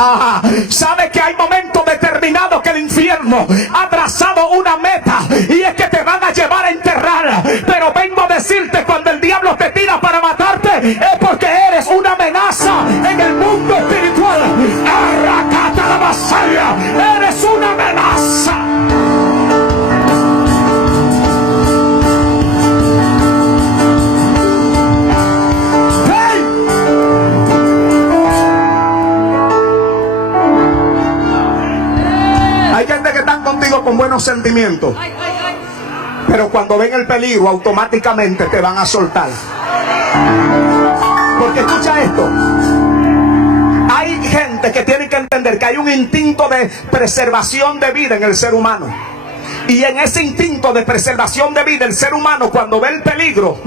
Sabe que hay momentos determinados que el infierno ha trazado una meta y es que te van a llevar a enterrar. Pero vengo a decirte, cuando el diablo te tira para matarte, es porque eres una amenaza en el mundo espiritual. Arracata la vasalla, eres una amenaza. Hay gente que están contigo con buenos sentimientos, pero cuando ven el peligro automáticamente te van a soltar. Porque escucha esto, hay gente que tiene que entender que hay un instinto de preservación de vida en el ser humano. Y en ese instinto de preservación de vida, el ser humano, cuando ve el peligro,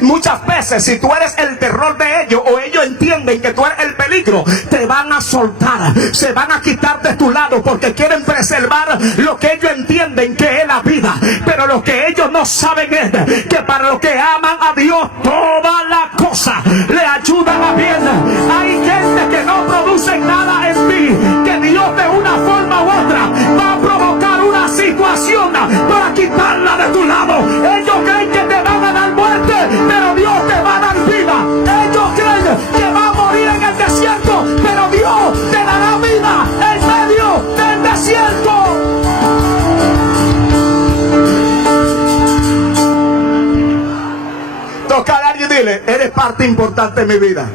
muchas veces, si tú eres el terror de ellos, o ellos entienden que tú eres el peligro, te van a soltar, se van a quitar de tu lado, porque quieren preservar lo que ellos entienden que es la vida. Pero lo que ellos no saben es que para los que aman a Dios, todas las cosas le ayudan a bien. Hay gente que no produce nada en ti, que Dios de una forma u otra va a provocar una situación para quitarla de tu lado. Ellos creen que te van a dar muerte, pero Dios te va a dar vida. Ellos creen que va a morir en el desierto, pero Dios te dará vida en medio del desierto. Toca a alguien y dile: eres parte importante de mi vida,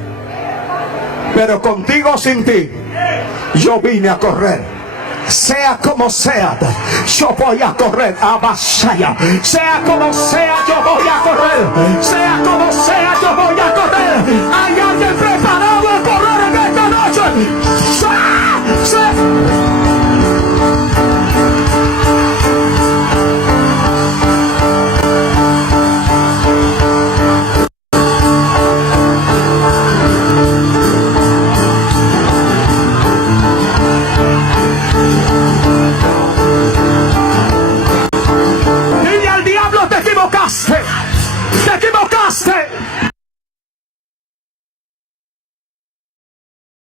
pero contigo o sin ti, yo vine a correr. Sea como sea, yo voy a correr a Basaya. Sea como sea, yo voy a correr. Sea como sea, yo voy a correr. Hay alguien